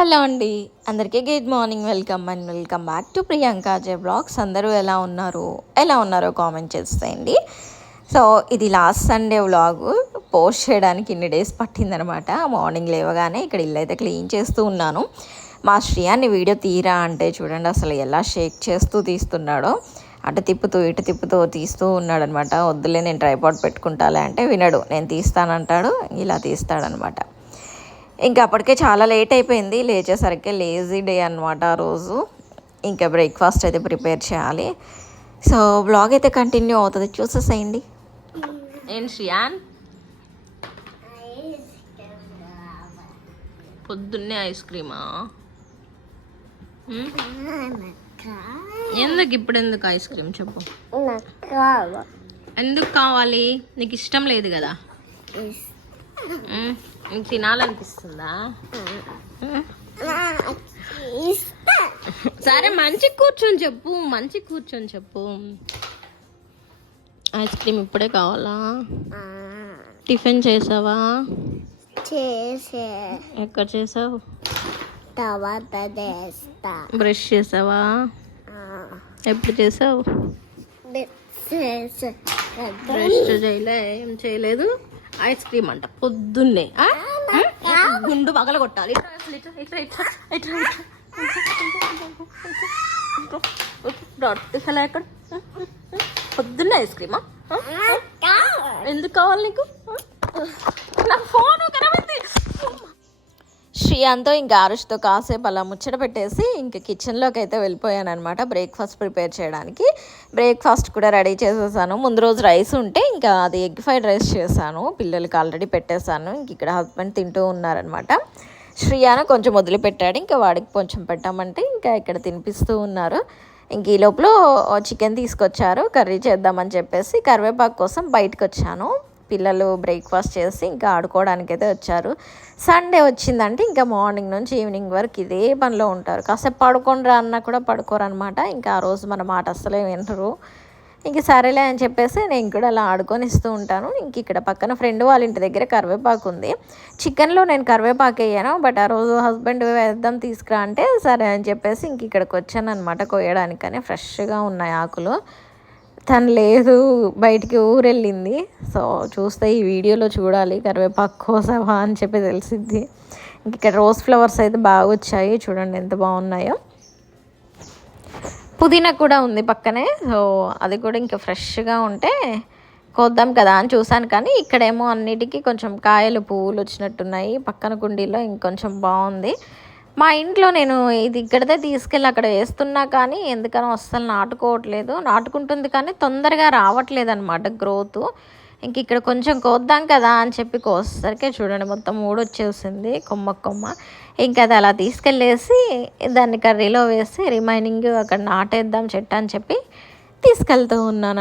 Hello అండి. అందరికీ good morning welcome and welcome back to Priyanka J vlogs అందరూ ఎలా ఉన్నారు? ఎలా ఉన్నారో కామెంట్ చేసేయండి. సో ఇది లాస్ట్ సండే వ్లాగ్ పోస్ట్ చేయడానికి ఇన్ని డేస్ పట్టిందనమాట. మార్నింగ్ లేవగానే ఇక్కడ ఇల్లు అయితే క్లీన్ చేస్తూ ఉన్నాను. మా శ్రియాన్ని వీడియో తీరా అంటే చూడండి అసలు ఎలా షేక్ చేస్తూ తీస్తున్నాడో. అటు తిప్పుతూ ఇటు తిప్పుతూ తీస్తూ ఉన్నాడు అనమాట వద్దులే నేను ట్రైపాడ్ పెట్టుకుంటాలే అంటే వినడు. నేను తీస్తానంటాడు ఇలా తీస్తాడనమాట. ఇంకా అప్పటికే చాలా లేట్ అయిపోయింది. లేచేసరికి లేజీ డే అనమాట ఆ రోజు. ఇంకా బ్రేక్ఫాస్ట్ అయితే ప్రిపేర్ చేయాలి. సో బ్లాగ్ అయితే కంటిన్యూ అవుతుంది. చూసేసేయండి. ఏం శ్రియాన్? పొద్దున్నే ఐస్ క్రీమా? ఎందుకు ఇప్పుడు ఎందుకు ఐస్ క్రీమ్ చెప్పు. ఎందుకు కావాలి? నీకు ఇష్టం లేదు కదా. తినాలనిపిస్తుందా. సరే మంచి కూర్చొని చెప్పు మంచి కూర్చొని చెప్పు. ఐస్ క్రీమ్ ఇప్పుడే కావాలా? టిఫిన్ చేసావా? చేసే. ఎక్కడ చేసావు? తర్వాత చేస్తా. బ్రష్ చేసావా? ఎప్పుడు చేసావు? చేసే. బ్రష్ చేయలే ఏం చేయలేదు? ఐస్ క్రీమ్ అంట పొద్దున్నే? గుండు పగల కొట్టాలి ఎక్కడ పొద్దున్నే ఐస్ క్రీమా? ఎందుకు కావాలి నీకు? నా ఫోన్ ప్రియాంతో ఇంకా ఆరుష్తో కాసేపు అలా ముచ్చట పెట్టేసి ఇంకా కిచెన్లోకి అయితే వెళ్ళిపోయాను అనమాట బ్రేక్ఫాస్ట్ ప్రిపేర్ చేయడానికి. బ్రేక్ఫాస్ట్ కూడా రెడీ చేసేసాను. ముందు రోజు రైస్ ఉంటే ఇంకా అది ఎగ్ ఫ్రైడ్ రైస్ చేశాను. పిల్లలకి ఆల్రెడీ పెట్టేశాను. ఇంక ఇక్కడ హస్బెండ్ తింటూ ఉన్నారనమాట శ్రీయాను కొంచెం వదిలిపెట్టాడు. ఇంకా వాడికి కొంచెం పెట్టామంటే ఇంకా ఇక్కడ తినిపిస్తూ ఉన్నారు. ఇంక ఈ లోపల చికెన్ తీసుకొచ్చారు. కర్రీ చేద్దామని చెప్పేసి కరివేపాకు కోసం బయటకు వచ్చాను పిల్లలు బ్రేక్ఫాస్ట్ చేసి ఇంకా ఆడుకోవడానికి అయితే వచ్చారు. సండే వచ్చిందంటే ఇంకా మార్నింగ్ నుంచి ఈవినింగ్ వరకు ఇదే పనిలో ఉంటారు. కాసేపు పడుకోండిరా అన్నా కూడా పడుకోరు అనమాట ఇంకా ఆ రోజు మన మాట అస్సలే వినరు. ఇంక సరేలే అని చెప్పేసి నేను కూడా అలా ఆడుకొని ఇస్తూ ఉంటాను. ఇంక ఇక్కడ పక్కన ఫ్రెండ్ వాళ్ళ ఇంటి దగ్గర కరివేపాకు ఉంది. చికెన్లో నేను కరివేపాకు వేయను బట్ ఆ రోజు హస్బెండ్ వేద్దాం తీసుకురా అంటే సరే అని చెప్పేసి ఇంక ఇక్కడికి వచ్చాను అనమాట కోయడానికని ఫ్రెష్గా ఉన్నాయి ఆకులు. తను లేదు బయటికి ఊరెళ్ళింది. సో చూస్తే ఈ వీడియోలో చూడాలి కరివేపాకు కోసావా అని చెప్పి తెలిసిద్ది. ఇక్కడ రోజ్ ఫ్లవర్స్ అయితే బాగా వచ్చాయి చూడండి ఎంత బాగున్నాయో. పుదీనా కూడా ఉంది పక్కనే. సో అది కూడా ఇంకా ఫ్రెష్గా ఉంటే కోద్దాం కదా అని చూశాను కానీ ఇక్కడేమో అన్నిటికీ కొంచెం కాయలు పువ్వులు వచ్చినట్టున్నాయి. పక్కన కుండీలో ఇంకొంచెం బాగుంది. మా ఇంట్లో నేను ఇది ఇక్కడదే తీసుకెళ్ళి అక్కడ వేస్తున్నా కానీ ఎందుకనో అస్సలు నాటుకోవట్లేదు. నాటుకుంటుంది కానీ తొందరగా రావట్లేదు అనమాట గ్రోత్. ఇంక ఇక్కడ కొంచెం కోద్దాం కదా అని చెప్పి కోసేసరికి చూడండి మొత్తం మూడు వచ్చేసింది కొమ్మ కొమ్మ. ఇంకా అది అలా తీసుకెళ్ళేసి దాన్ని కర్రీలో వేసి రిమైనింగ్ అక్కడ నాటేద్దాం చెట్టు అని చెప్పి తీసుకెళ్తూ ఉన్నాను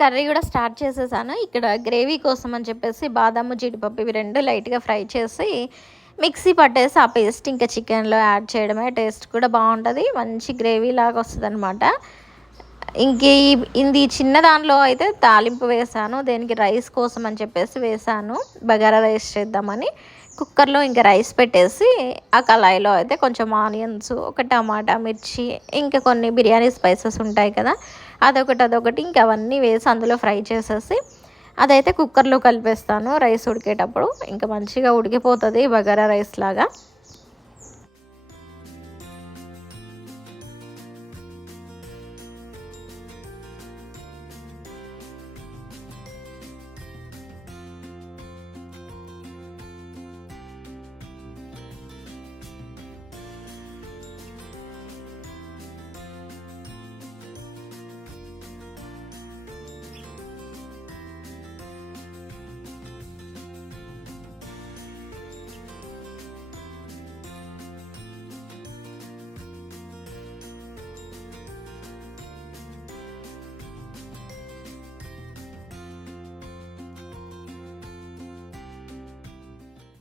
కర్రీ కూడా స్టార్ట్ చేసేసాను. ఇక్కడ గ్రేవీ కోసం అని చెప్పేసి బాదాము జీడిపప్పు ఇవి రెండు లైట్గా ఫ్రై చేసి మిక్సీ పట్టేసి ఆ పేస్ట్ ఇంకా చికెన్లో యాడ్ చేయడమే. టేస్ట్ కూడా బాగుంటుంది. మంచి గ్రేవీ లాగా వస్తుంది అనమాట ఇంక ఈ- ఇది చిన్న దానిలో అయితే తాలింపు వేసాను. దేనికి రైస్ కోసం అని చెప్పేసి వేసాను. బగారా రైస్ చేద్దామని. కుక్కర్లో ఇంకా రైస్ పెట్టేసి ఆ కళాయిలో అయితే కొంచెం ఆనియన్స్ ఒక టమాటా మిర్చి ఇంకా కొన్ని బిర్యానీ స్పైసెస్ ఉంటాయి కదా అదొకటి అదొకటి. ఇంకా అవన్నీ వేసి అందులో ఫ్రై చేసేసి అదైతే కుక్కర్లో కలిపేస్తాను రైస్ ఉడికేటప్పుడు. ఇంకా మంచిగా ఉడికిపోతుంది బగారా రైస్ లాగా.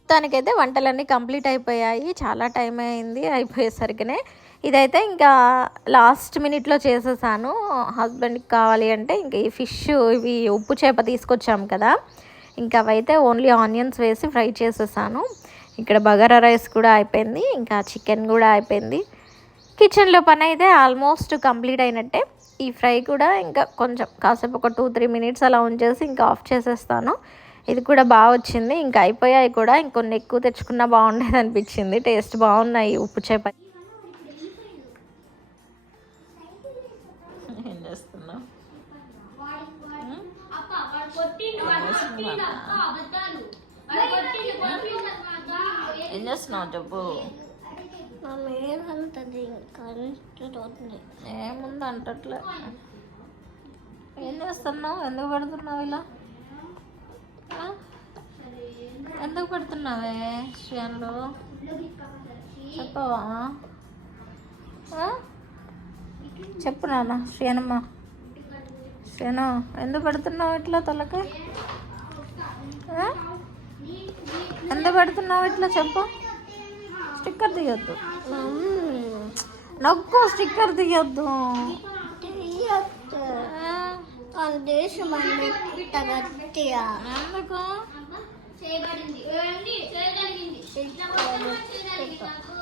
మొత్తానికైతే వంటలన్నీ కంప్లీట్ అయిపోయాయి. చాలా టైం అయింది అయిపోయేసరికినే. ఇదైతే ఇంకా లాస్ట్ మినిట్లో చేసేసాను. హస్బెండ్కి కావాలి అంటే ఇంకా ఈ ఫిష్ ఇవి ఉప్పు చేప తీసుకొచ్చాము కదా. ఇంకా అవైతే ఓన్లీ ఆనియన్స్ వేసి ఫ్రై చేసేసాను. ఇక్కడ బగారా రైస్ కూడా అయిపోయింది ఇంకా చికెన్ కూడా అయిపోయింది. కిచెన్లో పని అయితే ఆల్మోస్ట్ కంప్లీట్ అయినట్టే. ఈ ఫ్రై కూడా ఇంకా కొంచెం కాసేపు ఒక టూ త్రీ మినిట్స్ అలా ఉంచేసి ఇంకా ఆఫ్ చేసేస్తాను. ఇది కూడా బాగా వచ్చింది. ఇంకా అయిపోయాయి కూడా. ఇంకొన్ని ఎక్కువ తెచ్చుకున్నా బాగుండేది అనిపించింది. టేస్ట్ బాగున్నాయి. ఉప్పు చేప ఏం చేస్తున్నావు? ఏం చేస్తున్నావు చెప్పు ఏముంది అంటట్లే. ఏం చేస్తున్నావు? ఎందుకు పెడుతున్నావు ఇలా? ఎందుకు పెడుతున్నావే శ్రేయాన్లో? చెప్పవా? చెప్పు నాన్న శ్రేయనమ్మ. శ్రేను ఎందుకు పెడుతున్నావు ఇట్లా తలకి? ఎందుకు పెడుతున్నావు ఇట్లా చెప్పు. స్టిక్కర్ తీయొద్దు. నొక్కు స్టిక్కర్ తీయొద్దు ఆ, దేశం మమ్మీ గట్టిగా ఎందుకు చేయబడింది ఏమండి? చేయగలిగింది. ఇట్లా మొత్తం చేయగలిగింది. నాకు.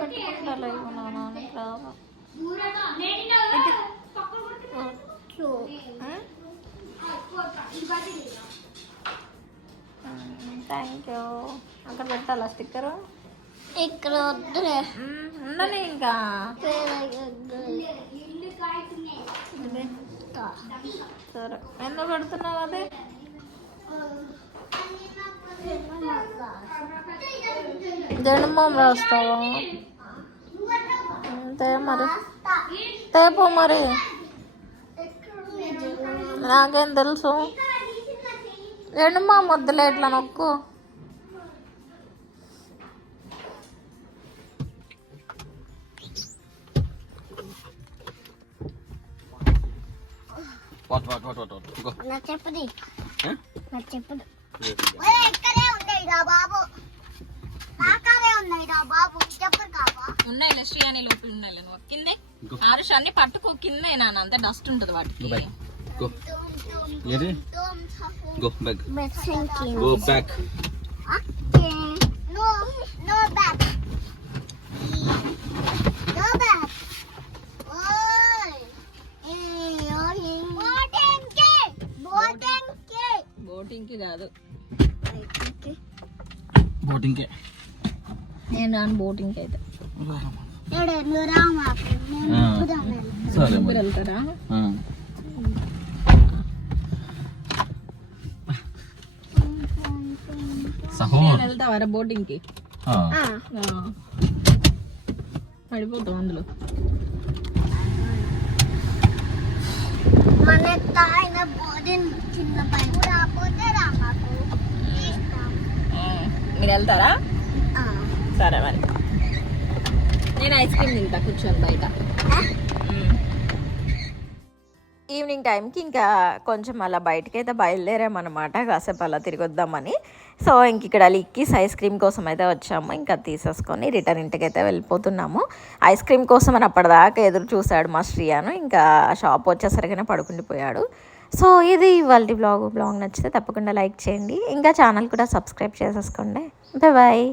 పెట్టుకుంటా రావా. థ్యాంక్ యూ అక్కడ పెట్టాలా స్టిక్కరు? ఇక్కడ వద్దులే. ఉండని ఇంకా. సరే. ఎందుకు పెడుతున్నావు అది? జనమం రాస్తావా? అంతే మరి. తేపో మరి. నాకేం తెలుసు. జనమా వద్దులే ఇట్లా నొక్కు? చెప్పది. చెప్పదు. ఉన్నాయి బాబు. ఉన్నాయి రా బాబు. చెప్పరు కావా? ఉన్నాయిలే శ్రీయాని లోపల ఉన్నాయిలే నువ్వు కిందే. ఆరుష్ అన్ని పట్టుకో కిందే నాన్న అంతే డస్ట్ ఉంటుంది వాటికి. గో బ్యాక్ గో ఏది go back messing go back No, no back. No back. Oi. Hey, oi. Boating ke. Boating ke. బోటింగ్కి కాదు బోటింగ్ కే నేను రాను బోటింగ్కి అయితే ఎడే నువ్వు రా మాకు నేను ఆ. కూడా సరే మీరు మరి వెళ్తారా నేను వెళ్తావరా బోటింగ్కి ఆ. పడిపోతావు అందులో. మీరు వెళ్తారా? ఆ. సరే మరి. నేను ఐస్ క్రీమ్ తింటా కూర్చొని బయట. ఈవినింగ్ టైంకి ఇంకా కొంచెం అలా బయటకి అయితే బయలుదేరామన్నమాట. కాసేపు అలా తిరిగొద్దామని. సో ఇంక ఇక్కడ లిక్కీస్ ఐస్ క్రీమ్ కోసం అయితే వచ్చాము. ఇంకా తీసేసుకొని రిటర్న్ ఇంటికి అయితే వెళ్ళిపోతున్నాము. ఐస్ క్రీమ్ కోసం అని అప్పటిదాకా ఎదురు చూశాడు మా శ్రీయాను. ఇంకా షాప్ వచ్చేసరికనే పడుకుండిపోయాడు సో ఇది ఇవాళ బ్లాగ్. బ్లాగ్ నచ్చితే తప్పకుండా లైక్ చేయండి. ఇంకా ఛానల్ కూడా సబ్స్క్రైబ్ చేసేసుకోండి. బాయ్.